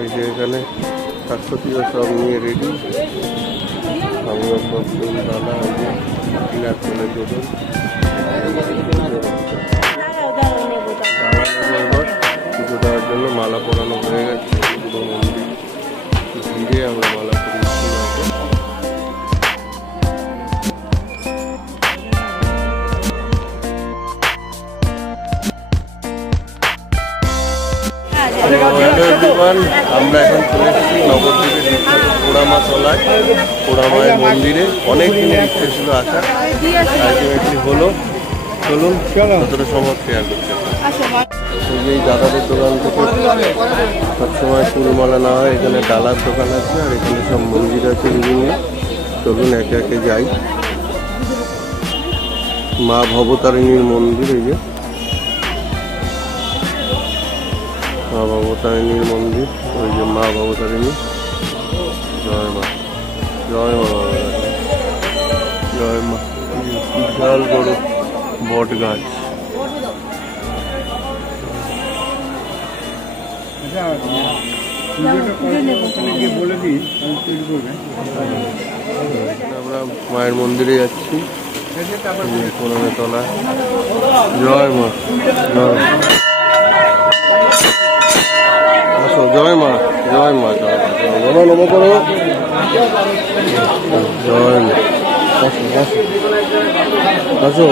এই যে এখানে শাকসবজিও সব নিয়ে রেডি। আমিও সব ফুল দাদা কিনার চলে চলুন। পুজো দেওয়ার জন্য মালা পরানো হয়ে গেছে। পুরো মন্দির ঘিরে আমরা মালা পরিয়েছি মাকে। আমরা এখন চলে এসেছি নবদ্বীপের বিখ্যাত পোড়ামা তলায়। পোড়ামায়ের মন্দিরে অনেক দিনের ইচ্ছে ছিল আসার, আলটিমেটলি হলো। চলুন কতটা সময় শেয়ার করতে। এই দাদাদের দোকান থেকে সবসময় ফুলমালা নেওয়া হয়। এখানে ডালার দোকান আছে আর এখানে সব মন্দির আছে বিভিন্ন। চলুন একে একে যাই। মা ভবতারিণীর মন্দির, এই যে মা ভবতারিণীর মন্দির, ওই যে মা ভবতারিণী। জয় মা, জয় মা, জয় মা। বিশাল বড় বট গাছ। আমরা মায়ের মন্দিরে যাচ্ছি, পোড়ামা তলা। জয় মা, জয় মা। আসো, জয় মা, জয় মা, জয় মা, নমো নমো করো। জয় মা, আসো আসো আসো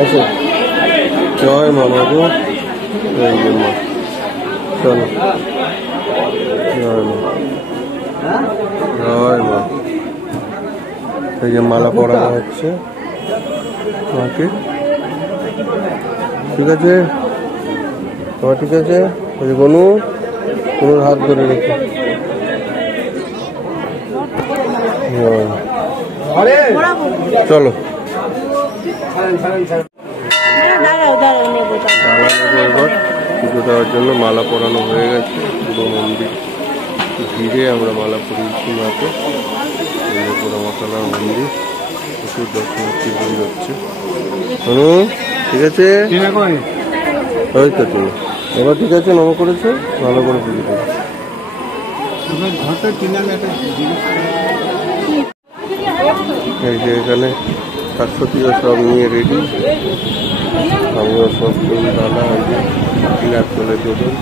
আসো। জয় মা, বাবু। এই যে মা, চলো। জয় মা, জয় মা। এই যে মালা পরানো হচ্ছে মাকে। ঠিক আছে তোমার, ঠিক আছে। ওই যে বনু, তোমার হাত ধরে রেখে। চলো পুজো দেওয়ার জন্য মালা পরানো হয়ে গেছে। পুরো মন্দির ঘিরে আমরা মালা পরিয়েছি মাকে। পোড়ামা তলার মন্দির, প্রচুর দর্শনার্থী ভিড় হচ্ছে। ঠিক আছে, ওই তো তুমি এবার ঠিক আছে। নম করেছো, ভালো করে পুজো করো। এই যে এখানে শাকসবজিও সব নিয়ে রেডি। আমিও সব ফুল দাদা কিনার চলে চলুন।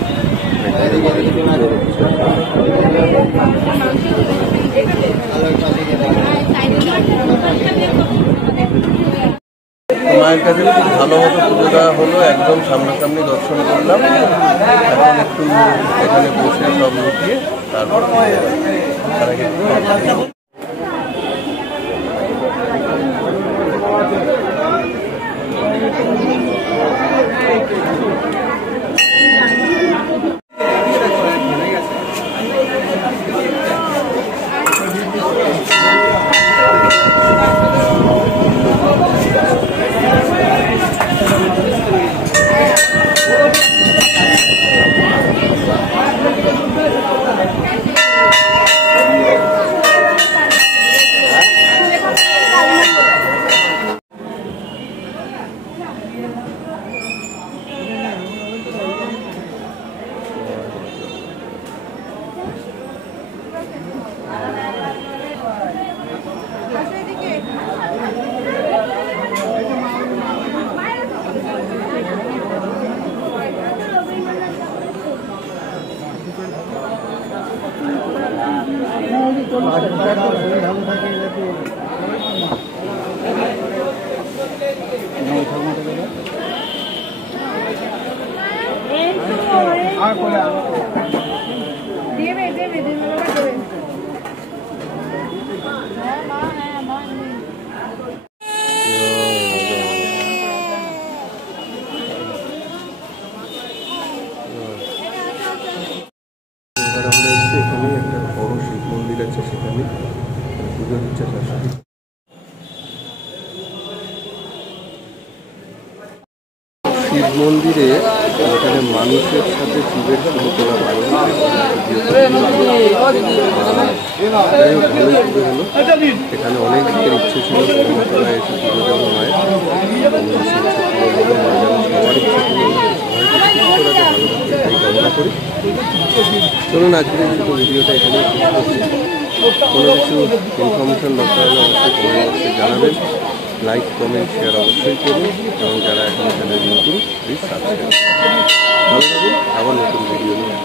মায়ের কাছে খুব ভালো মতো পুজো দেওয়া হলো, একদম সামনাসামনি দর্শন করলাম। এখন একটু এখানে বসে সব লুকিয়ে তারপর শিব মন্দিরে এখানে মানুষের সাথে শিবের পুজো করা হয়। এখানে অনেক দিকের ইচ্ছে ছিল ধর্মতলায় এসে পুজো দেওয়া হয়। সবার ইচ্ছে ছিল, সবাই ভালো থাকবে, তাই কামনা করি। চলুন আজকের ভিডিওটা এখানে শেষ করছি। কোনো কিছু ইনফরমেশন দরকার হলে অবশ্যই কমেন্ট বক্সে জানাবেন। লাইক কমেন্ট শেয়ার অবশ্যই করুন এবং যারা এখন চ্যানেল নতুন প্লিজ সাবস্ক্রাইব। ভালো থাকুন, আবার নতুন ভিডিও নিয়ে